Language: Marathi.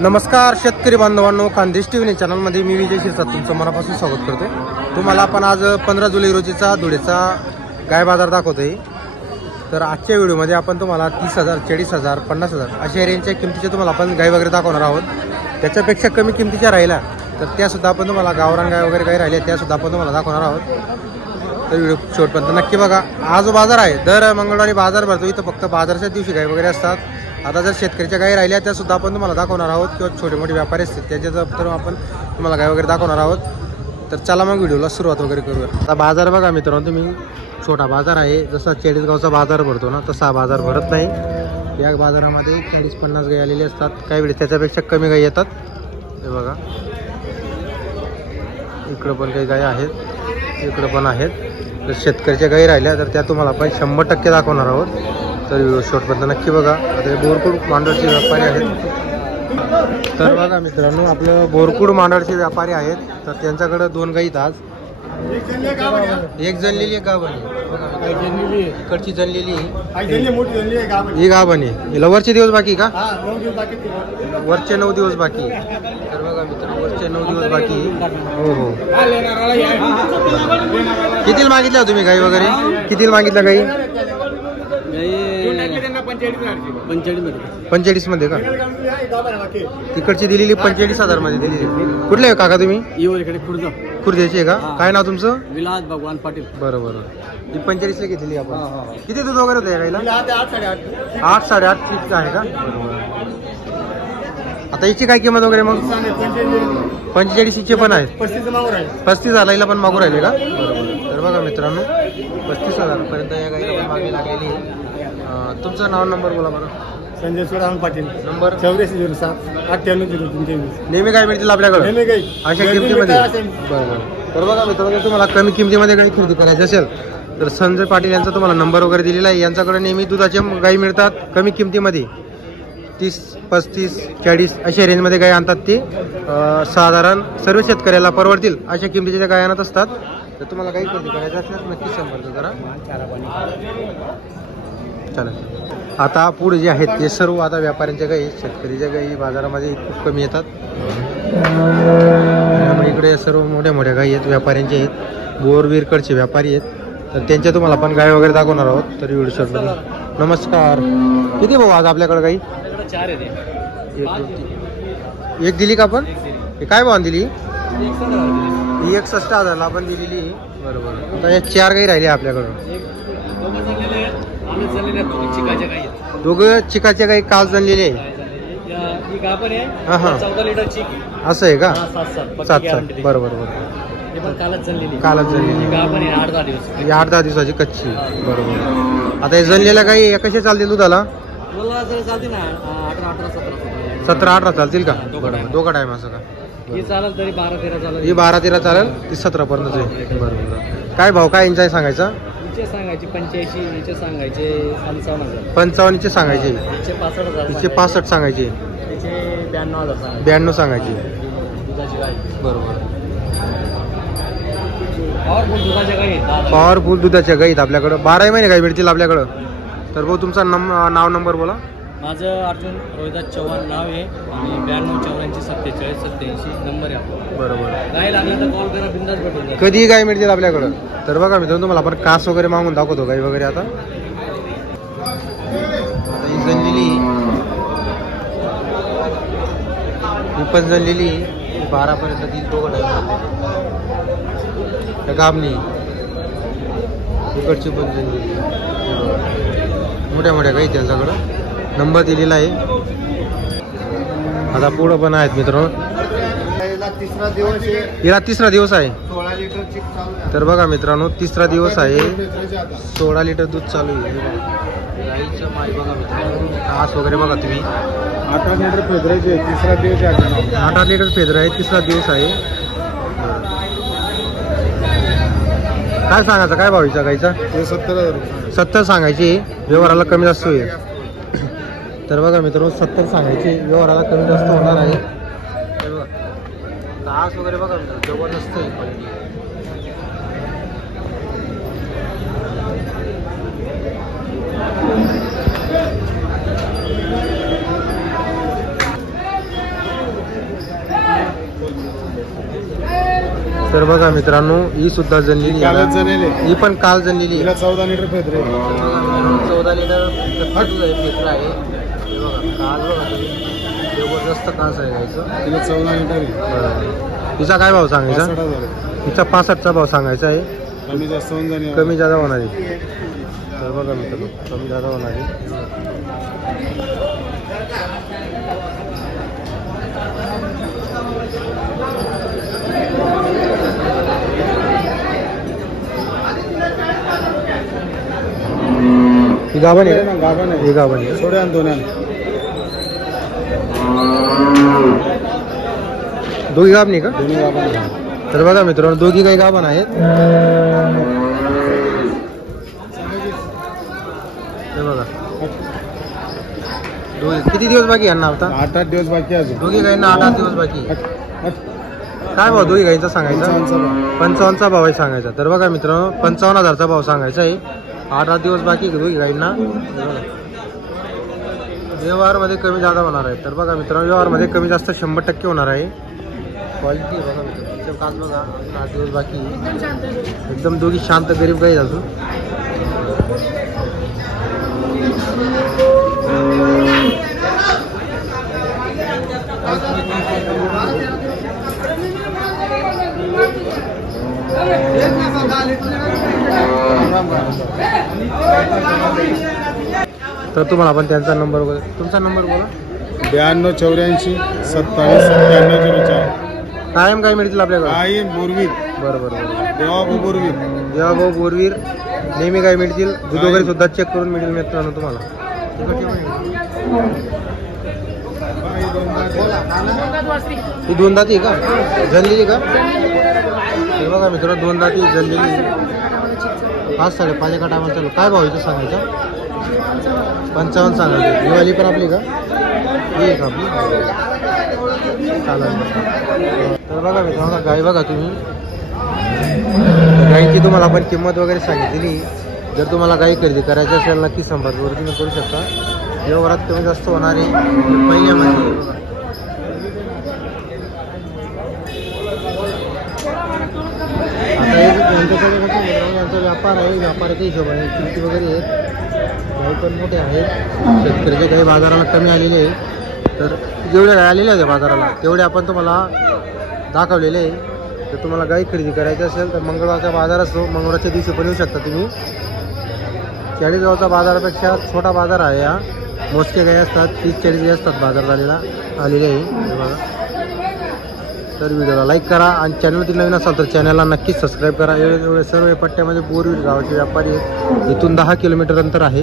नमस्कार शेतकरी बांधवांनो, खानदेश टीव्ही चॅनलमध्ये मी विजय शिरसाट तुमचं मनापासून स्वागत करतोय। तुम्हाला आपण आज 15 जुलै रोजीचा धुळेचा गाय बाजार दाखवतोय। तर आजच्या व्हिडिओमध्ये आपण तुम्हाला 30,000, 40,000, 50,000 अशा रेंजच्या किमतीचे तुम्हाला आपण गाय वगैरे दाखवणार आहोत। त्याच्यापेक्षा कमी किमतीच्या राहिला तर त्यासुद्धा आपण तुम्हाला गावरान गाय वगैरे काही राहिल्या त्यासुद्धा आपण तुम्हाला दाखवणार आहोत। तर व्हिडिओ शेवटपर्यंत नक्की बघा। आज बाजार आहे, दर मंगळवारी बाजार भरतो। इथं फक्त बाजारच्या दिवशी गाय वगैरे असतात। आता जर शेतकऱ्याच्या गायी राहिल्या त्या सुद्धा आपण तुम्हाला दाखवणार आहोत, किंवा छोटे मोठे व्यापारी असतील त्याच्या तर आपण तुम्हाला गाय वगैरे दाखवणार आहोत। तर चला मग व्हिडिओला सुरुवात वगैरे करूया। आता बाजार बघा मित्रांनो, तुम्ही छोटा बाजार आहे, जसा चाळीसगावचा बाजार भरतो ना तसा बाजार भरत नाही। या बाजारामध्ये 40-50 गायी आलेली असतात, काही वेळेस त्याच्यापेक्षा कमी गायी येतात। हे बघा, इकडं पण काही गायी आहेत, इकडं पण आहेत। जर शेतकऱ्याच्या गायी राहिल्या तर त्या तुम्हाला आपण 100% दाखवणार आहोत। तर व्हिडिओ शॉर्टपर्यंत नक्की बघा। आता बोरकुड मांडवरचे व्यापारी आहेत। तर बघा मित्रांनो, आपलं बोरकुड मांडवरचे व्यापारी आहेत, तर त्यांच्याकडे 2 गायी आहेत आज। एक जनलेली एक गाभणी, इकडची जनलेली ही गाभणी। हिला वरचे दिवस बाकी का? वरचे 9 दिवस बाकी। तर बघा मित्रांनो, वरचे 9 दिवस बाकी। हो हो, कितीला मागितल्या तुम्ही गाई वगैरे? कितीला मागितल्या गाई? 45 मध्ये का? तिकडची दिलेली 45,000 मध्ये दिली। कुठले आहे काका तुम्ही? खुर्द्याची आहे का? काय नाव तुमचं? विलास भगवान पाटील। बरोबर, ही 45 ला घेतलेली आपण। किती दूध वगैरे होते गाईला? 8, 8.5 आहे का? आता याची काय किंमत वगैरे मग? 45 पण आहेत, 35,000 पण मागू राहिले का? तर बघा मित्रांनो, 35,000 पर्यंत या गाईला पण मागणी लागलेली आहे। तुमचं नाव नंबर बोला बरं। संजय सुराम पाटील, नंबर 8407-98-00323। नेहमी काय मिळतील आपल्याकडे अशा किमतीमध्ये? बरोबर। तर बघा मित्रांनो, तुम्हाला कमी किमतीमध्ये गाई खरेदी करायची असेल तर संजय पाटील यांचा तुम्हाला नंबर वगैरे दिलेला आहे। यांच्याकडे नेहमी दुधाच्या गाई मिळतात कमी किमतीमध्ये। 30, 35, 40 अशा रेंजमध्ये गाय आणतात ते। साधारण सर्व शेतकऱ्याला परवडतील अशा किमतीच्या गाय आणत असतात। तर तुम्हाला काही खरेदी करायचं असल्यास नक्कीच संपर्क करा। चालेल। आता पुढे जे आहेत ते सर्व आता व्यापाऱ्यांच्या गाई, शेतकरीच्या गाई बाजारामध्ये खूप कमी येतात। त्यामुळे इकडे सर्व मोठ्या मोठ्या गाई आहेत, व्यापाऱ्यांचे आहेत, बोरवीरकडचे व्यापारी आहेत। तर त्यांच्या तुम्हाला आपण गाय वगैरे दाखवणार आहोत। तर व्हिडिओ शॉर्टमध्ये नमस्कार। किती भाऊ आज आपल्याकडे गाई? 4 आहे। एक दिली का आपण? हे काय भावाने दिली? 61,000 आपण दिलेली। बरोबर। आता या 4 गाई राहिल्या आपल्याकडं। दोघं चिकाच्या गाई काल जनलेले आहे। असं आहे का? 7-7 बरोबर। कालच जनलेली 8-10 दिवसाची कच्ची। बरोबर। आता हे जनलेल्या गाई कशा चालतील दुधाला? 17-18 चालतील का? दोघा टाइम असं का? हे चालेल तरी 12-13 चालेल। ही 12-13 चालेल, ती 17 पर्यंत आहे। बरोबर। काय भाव काय यांचा सांगायचा? हिचे सांगायचे 85, हिचे सांगायचे 55,000। 55 सांगायचे, हिचे 65,000, हिचे 65 सांगायचे, हिचे 92,000, 92 सांगायचे। दुधाची गाय। बरोबर। पॉवरफुल दुधाच्या गाई आहेत। पॉवरफुल दुधाच्या गाईत आपल्याकडं 12 महिने गाई भेटतील आपल्याकडं। तर भाऊ तुमचा नाव नंबर बोला। माझं अर्जुन रोहिदास चव्हाण नाव आहे आणि 92-84-47-87 नंबर आहे आपला। बरोबर। गाय लागली तर कॉल करा, बिंदास भेटून जाईल। कधीही गाय मिळतील आपल्याकडं। तर बघा मित्रांनो, तुम्हाला आपण कास वगैरे मागून दाखवतो गाई वगैरे। आता ही जनलेली, ही पण जनलेली 12 पर्यंत दिल दोघं टाइम। गाबणी इकडची पण जनलेली, मोठ्या मोठ्या गाई त्यांच्याकडं। नंबर दिलेला आहे। आता पुढं पण आहेत मित्रांनो। हिला 3रा दिवस आहे। 16 लिटर चिक चालू आहे। तर बघा मित्रांनो, 3रा दिवस आहे, 16 लिटर दूध चालू आहे। गाईचं माय बघा मित्रांनो, कास वगैरे बघा तुम्ही। 8 लिटर फेदरायचे, 3रा दिवस आहे। 8 लिटर फेदर आहे, 3रा दिवस आहे। काय सांगायचं, काय भावीचा गाईचा? 70 सांगायची, व्यवहाराला कमी जास्त होईल। तर बघा मित्रांनो, 70 सांगायचे, व्यवहाराला कमी जास्त होणार आहे। कास वगैरे बघा मित्रांनो, जबरदस्त आहे। तर बघा मित्रांनो ही सुद्धा जनलेली आहे कालच ना. जणेले ही पण काल जनलेली आहे. तिला 14 लिटर फेदरे 14 लिटर पेपर आहे. हे बघा काल बघा तुम्ही जबरदस्त कास आहे याचं. तिला 14 लिटर आहे. बरं. हिचा काय भाव सांगायचा? 65,000 हिचा 65चा भाव सांगायचा आहे. कमी जास्त होऊन जाणे कमी जादा होणार आहे. तर बघा मित्रांनो कमी जादा होणार आहे. ही गाभण आहे का? गाभण आहे. ही गाभण आहे. सोड्या आणि दोन्या दोघी गाभणी का? दोन्ही गाभण आहे. तर बघा मित्रांनो दोघी काही गाभण आहेत. हे बघा दोघी किती दिवस बाकी यांना आता? 8-8 दिवस बाकी आहे अजून. दोघी गाईंना 8-8 दिवस बाकी. हट. काय भाव दोघी गाईंचा सांगायचा? 55,000. 55चा भाव आहे सांगायचा. तर बघा मित्रांनो 55,000चा भाव सांगायचा आहे. 8-8 दिवस बाकी आहे दोघी गाईंना. व्यवहारमध्ये कमी जादा होणार आहे. तर बघा मित्रांनो व्यवहारमध्ये कमी जास्त 100% होणार आहे. क्वालिटी बघा मित्रांनो काच बघा 8 दिवस बाकी एकदम दोघी शांत गरीब गाई अजून. तर तुम्हाला आपण त्यांचा नंबर बोला. तुमचा नंबर बोला. 92 84 27 97 04. कायम काय मिळतील आपल्याकडे? आई बोरवीर बरं बरं बरं. देवाभाऊ बोरवीर. जेव्हा भाऊ बोरवीर नेहमी काय मिळतील. दूध वगैरे सुद्धा चेक करून मिळेल मित्रांनो तुम्हाला. ही 2 दाती का जनलेली का? हे बघा मित्र 2 दाती जनलेली 5-5.5 एका टायमाला चालू. काय भाव इथं सांगायचा? 55 सांगायची. दिवाळी पण आपली का? ही आहे का आपली? चालेल. तर बघा मित्रांनो गाई बघा तुम्ही. गाईची तुम्हाला आपण किंमत वगैरे सांगितलेली. जर तुम्हाला गाई खरेदी करायची असेल नक्की संपर्क तुम्ही करू शकता. व्यवहारात कमी जास्त होणार आहे. पहिल्या म्हणजे आता यांच्याकडे कसं यांचा व्यापार आहे. व्यापाराच्या हिशोबाने किमती वगैरे आहेत. गाई पण मोठे आहेत. शेतकऱ्याच्या काही बाजाराला कमी आलेले आहे. तर जेवढ्या गाय आलेल्या आहेत बाजाराला तेवढे आपण तुम्हाला दाखवलेले आहे. तर तुम्हाला गाई खरेदी करायची असेल तर मंगळवारचा बाजार असतो. मंगळवारच्या दिवशी पण येऊ शकता तुम्ही. चाळीसगावचा बाजारापेक्षा छोटा बाजार आहे हा. मोजके गाई असतात 30-40 गाई असतात बाजार झालेला आलेले आहे बघा. तर व्हिडिओला लाईक करा आणि चॅनलवरती नवीन असाल तर चॅनलला नक्कीच सबस्क्राईब करा. एवढे सर्व पट्ट्यामध्ये बोरवीर गावाचे व्यापारी आहेत. इथून 10 किलोमीटर अंतर आहे.